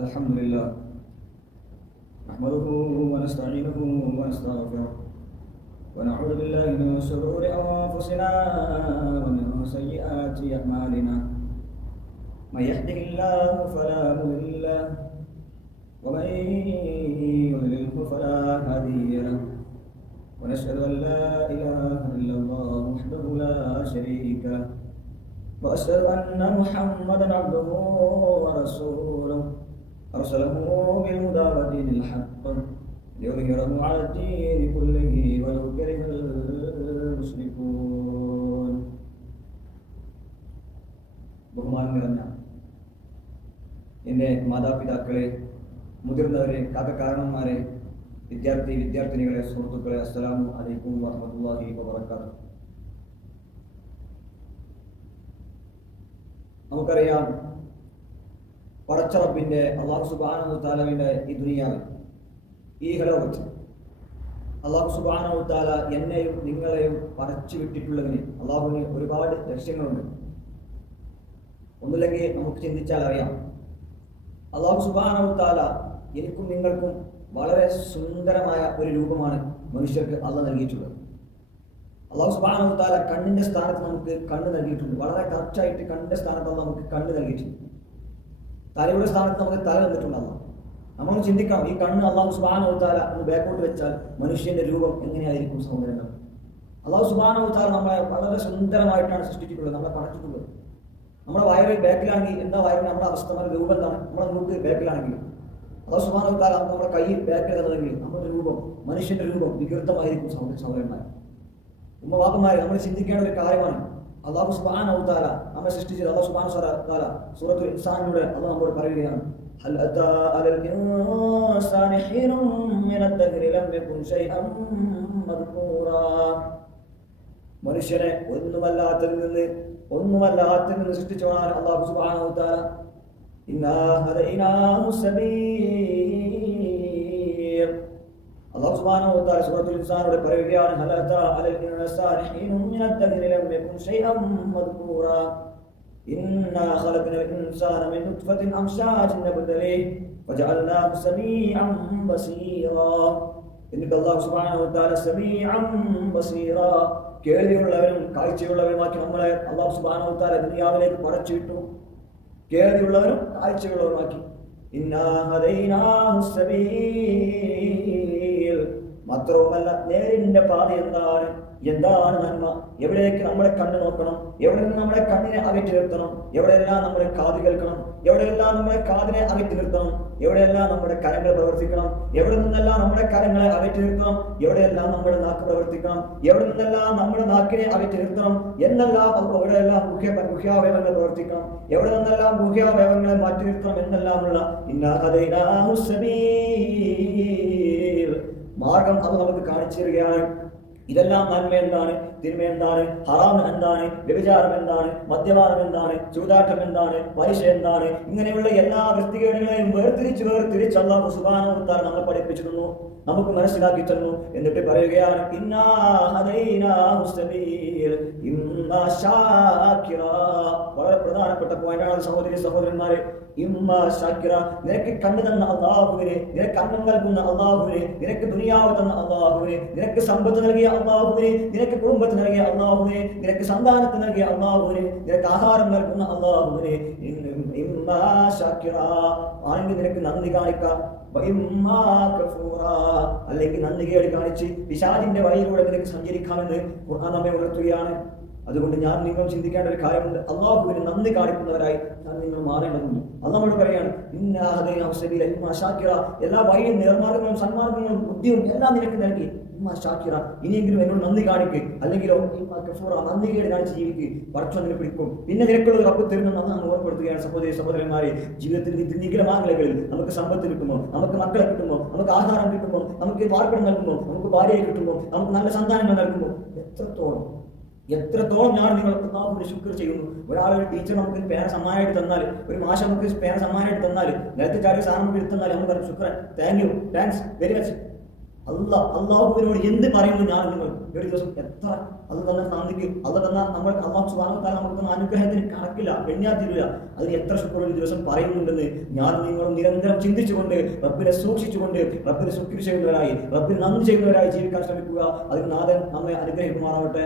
الحمد لله نحمده ونستعينه ونستغفره ونعوذ بالله من شرور أنفسنا ومن سيئات أعمالنا من يهده الله فلا مضل له ومن يضلله فلا هادي له ونشهد أن لا إله إلا الله وحده لا شريك له وأشهد أن محمدا عبده ورسوله أرسله بالهدى ودين الحق ليظهره على الدين كله ولو كره المشركون. ബഹുമാനം നിറഞ്ഞ എൻ്റെ മാതാപിതാക്കളെ, മുതിർന്നവരെ, കാരണന്മാരെ, വിദ്യാർത്ഥിനികളെ, സുഹൃത്തുക്കളെ, അസ്സലാമു അലൈക്കും വറഹ്മത്തുള്ളാഹി വബറകാതുഹു. നമുക്കറിയാം, പടച്ച റബ്ബിന്റെ അല്ലാഹു സുബ്ഹാനഹു വ തആലയുടെ ഈ ദുനിയാവിൽ, ഈ ഹലോകത്ത് അല്ലാഹു സുബ്ഹാനഹു വ തആല എന്നെയും നിങ്ങളെയും പടച്ചു വിട്ടിട്ടുള്ളതിന് അല്ലാഹുവിന് ഒരുപാട് ലക്ഷ്യങ്ങളുണ്ട്. ഒന്നുമില്ലെങ്കിൽ നമുക്ക് ചിന്തിച്ചാൽ അറിയാം, അല്ലാഹു സുബ്ഹാനഹു വ തആല എനിക്കും നിങ്ങൾക്കും വളരെ സുന്ദരമായ ഒരു രൂപമാണ് മനുഷ്യർക്ക് അല്ലാഹു നൽകിയിട്ടുള്ളത്. അല്ലാഹു സുബ്ഹാനഹു വ തആല കണ്ണിന്റെ സ്ഥാനത്ത് നമുക്ക് കണ്ണ് നൽകിയിട്ടുണ്ട്. വളരെ കറക്റ്റായിട്ട് കണ്ണിന്റെ സ്ഥാനത്ത് നമുക്ക് കണ്ണ് നൽകിയിട്ടുണ്ട്. തലയുടെ സ്ഥാനത്ത് നമുക്ക് തല തന്നിട്ടുണ്ടാകും. നമ്മൾ ചിന്തിക്കണം, ഈ കണ്ണ് അല്ലാഹു സുബ്ഹാനഹു വ തആല ഒന്ന് ബാക്കോട്ട് വെച്ചാൽ മനുഷ്യന്റെ രൂപം എങ്ങനെയായിരിക്കും സൗന്ദര്യം? അല്ലാഹു സുബ്ഹാനഹു വ തആല നമ്മളെ വളരെ സുന്ദരമായിട്ടാണ് സൃഷ്ടിച്ചിട്ടുള്ളത്, നമ്മളെ പടച്ചിട്ടുള്ളത്. നമ്മുടെ വയറ് ബാക്കിലാണെങ്കിൽ എന്താ വയറിന് നമ്മുടെ അവസ്ഥ, നമ്മുടെ രൂപം എന്താണ്? നമ്മുടെ മൂക്ക് ബാക്കിലാണെങ്കിൽ അല്ലാഹു സുബ്ഹാനഹു വ തആല നമ്മുടെ കൈ ബാക്കിൽ തന്നതെങ്കിൽ നമ്മുടെ രൂപം, മനുഷ്യന്റെ രൂപം വികൃതമായിരിക്കും സൗന്ദര്യന്മാർ. ഉമ്മവാപ്പന്മാരെ, നമ്മൾ ചിന്തിക്കേണ്ട ഒരു കാര്യമാണ്. അല്ലാഹു സുബ്ഹാനഹു വ തആല നമ്മെ സൃഷ്ടിച്ചത്, അല്ലാഹു സുബ്ഹാനഹു വ തആല സൂറത്തുൽ ഇൻസാനിലൂടെ അല്ലാഹു നമ്മോട് പറയുകയാണ്, ഹൽ അതാ അലൽ ഇൻസാനി ഹീനും മിനദ് ദഹ്രി ലം യകുൻ ശൈഅൻ മദ്കൂറാ. മനുഷ്യനെ ഒന്നുമല്ലാത്തതിൽ നിന്ന് സൃഷ്ടിച്ചവനാണ് അല്ലാഹു സുബ്ഹാനഹു വ തആല. ഇന്നാ ഹദൈനാഹു സബീൽ. അല്ലാഹു സുബ്ഹാനഹു വ തആല സൂറത്തുൽ ഇൻസാനിലൂടെ പറയുകയാണ്, ഹൽ അതാ അലൽ ഇൻസാനി ഹീനും മിനദ് ദഹ്രി ലം യകുൻ ശൈഅൻ മദ്കൂറാ. ഇന്നാ ഖലഖനൽ ഇൻസാന മിൻ നുത്ഫത്തിൻ അംശാജിൻ നബ്തലീഹി ഫജഅൽനാഹു സമീഅൻ ബസീറാ. എന്നിട്ട് അല്ലാഹു സുബ്ഹാനഹു വ തആല സമീഅൻ ബസീറാ, കേൾവിയുള്ളവരും കാഴ്ചയുള്ളവരുമാക്കി നമ്മളെ അല്ലാഹു സുബ്ഹാനഹു വ തആല ദുനിയാവിലേക്ക് പടച്ചിട്ടു. കേൾവിയുള്ളവരും കാഴ്ചയുള്ളവരുമാക്കി. ഇന്നാ ഹദൈനാഹു സബീൽ. മാത്രവുമല്ല, നേരിന്റെ പാത എന്താണ് നന്മ, എവിടേക്ക് നമ്മളെ കണ്ണ് നോക്കണം, എവിടെ നിന്ന് നമ്മളെ കണ്ണിനെ അകറ്റി നിർത്തണം, എവിടെയെല്ലാം നമ്മുടെ കാത് കേൾക്കണം, എവിടെയെല്ലാം നമ്മുടെ കാതിനെ അകറ്റി നിർത്തണം, എവിടെയെല്ലാം നമ്മുടെ കരങ്ങൾ പ്രവർത്തിക്കണം, എവിടെ നിന്നെല്ലാം നമ്മുടെ കരങ്ങളെ അകറ്റി നിർത്തണം, എവിടെയെല്ലാം നമ്മുടെ നാക്ക് പ്രവർത്തിക്കണം, എവിടെ നിന്നെല്ലാം നമ്മുടെ നാക്കിനെ അകറ്റി നിർത്തണം എന്നെല്ലാം, എവിടെയെല്ലാം ഗുഹ്യാവയവങ്ങൾ പ്രവർത്തിക്കണം, എവിടെ നിന്നെല്ലാം ഗുഹ്യാവയവങ്ങളെ മാറ്റി നിർത്തണം എന്നെല്ലാമുള്ള ഇന്നാ ഹദൈനാഹു സബീൽ മാർഗം അത് നമുക്ക് കാണിച്ചു തരികയാണ്. ഇതെല്ലാം നന്മ എന്താണ്, തിന്മ എന്താണ്, ഹറാം എന്താണ്, വ്യഭിചാരം എന്താണ്, മദ്യപാനം എന്താണ്, ചൂതാട്ടം എന്താണ്, പലിശ എന്താണ്, ഇങ്ങനെയുള്ള എല്ലാ വൃത്തികേടുകളെയും വേർതിരിച്ച് അല്ലാഹു സുബ്ഹാനഹു വ തആല നമ്മളെ പഠിപ്പിച്ചു തന്നു, നമുക്ക് മനസ്സിലാക്കി തന്നു. എന്നിട്ട് പറയുകയാണ്, ഇന്നാ ഹദൈനാഹു സബീൽ ഇമ്മാ ശാകിറാ. വളരെ പ്രധാനപ്പെട്ട പോയിന്റാണ് സഹോദരന്മാരെ. ഇമ്മാ ശാകിറ, നിനക്ക് കണ്ണ് തന്ന അല്ലാഹുവിനെ, നിനക്ക് അന്നം നൽകുന്ന അല്ലാഹുവിനെ, നിനക്ക് ദുനിയാവ് തന്ന അല്ലാഹുവിനെ, നിനക്ക് സമ്പത്ത് നൽകിയ അല്ലാഹുവിനെ, നിനക്ക് കുടുംബത്തിന് നൽകിയ അല്ലാഹുവിനെ, നിനക്ക് സന്താനത്തിന് നൽകിയ അല്ലാഹുവിനെ, നിനക്ക് ആഹാരം നൽകുന്ന അല്ലാഹുവിനെ ഇമ്മാ ശാകിറ ആണെങ്കിൽ നിനക്ക് നന്ദി കാണിക്കാം, ഇമ്മാ കഫൂറാ അല്ലെങ്കിൽ നന്ദി കേട് കാണിച്ച് പിശാചിന്റെ വഴിയിലൂടെ നിനക്ക് സഞ്ചരിക്കാമെന്ന് ഖുർആൻ നമ്മെ ഉണർത്തുകയാണ്. അതുകൊണ്ട് ഞാൻ നിങ്ങൾ ചിന്തിക്കേണ്ട ഒരു കാര്യമുണ്ട്, അല്ലാഹുവിന് നന്ദി കാണിക്കുന്നവരായി നിങ്ങൾ മാറേണ്ടതുണ്ട്. അത് നമ്മോട് പറയാണ്, ഇന്നാ ഹദൈനാഹു സബീല ഇമ്മാ ശാകിറ. എല്ലാ വഴിയും, നേർമാർഗങ്ങളും സന്മാർഗങ്ങളും ബുദ്ധിയും എല്ലാം നിനക്ക് നൽകി. ഇമ്മാ ശാകിറ, ഇനിയെങ്കിലും എന്നോട് നന്ദി കാണിക്ക്, അല്ലെങ്കിലോ ഇമ്മാ കഫൂറ, നന്ദി കേട് കാണിച്ച് ജീവിക്ക്, പടച്ചവനെ പിടിക്കും. പിന്നെ നിനക്കുള്ള റബ്ബ് തരുമെന്ന് നമ്മൾ ഓർമ്മപ്പെടുത്തുകയാണ്. സഹോദരന്മാരെ, ജീവിതത്തിൽ നിഖില മേഖലകളിൽ നമുക്ക് സമ്പത്ത് കിട്ടുമ്പോൾ, നമുക്ക് മക്കളെ കിട്ടുമ്പോൾ, നമുക്ക് ആഹാരം കിട്ടുമ്പോൾ, നമുക്ക് പാർപ്പിടം നൽകുമ്പോൾ, നമുക്ക് ഭാര്യയെ കിട്ടുമ്പോൾ, നമുക്ക് നല്ല സന്താനങ്ങൾ നൽകുമ്പോൾ എത്രത്തോളം ഞാൻ നിങ്ങൾ അല്ലാഹുവിനെ ശുക്ർ ചെയ്യുന്നു. ഒരാളൊരു ടീച്ചർ നമുക്ക് പേന സമ്മാനമായിട്ട് തന്നാൽ, ഒരു മാഷ നമുക്ക് പേന സമ്മാനമായിട്ട് തന്നാൽ, നേരത്തെ ചാടിയ സാധനം നമുക്ക് എടുത്തു തന്നാൽ നമ്മൾ പറയും ശുക്രൻ, thank you, thanks very much. അള്ളാഹുവിനോട് എന്ത് പറയുന്നു ഞാൻ നിങ്ങൾ ഒരു ദിവസം എത്ര അത് തന്ന നന്ദിക്ക് അത് തന്ന നമ്മൾ അള്ളാഹു സുബ്ഹാനഹു വ തആല നമുക്ക് തന്ന അനുഗ്രഹത്തിന് കണക്കില്ല, എണ്ണിയാൽ തീരില്ല. അതിന് എത്ര ശുക്ർ ഒരു ദിവസം പറയുന്നുണ്ടെന്ന് ഞാൻ നിങ്ങളും നിരന്തരം ചിന്തിച്ചുകൊണ്ട് റബ്ബിനെ സൂക്ഷിച്ചുകൊണ്ട് റബ്ബിനെ ശുക്ർ ചെയ്യുന്നവരായി, റബ്ബിന് നന്ദി ചെയ്യുന്നവരായി ജീവിക്കാൻ ശ്രമിക്കുക. അതിന് നാഥൻ നമ്മെ അനുഗ്രഹിക്കുമാറാവട്ടെ.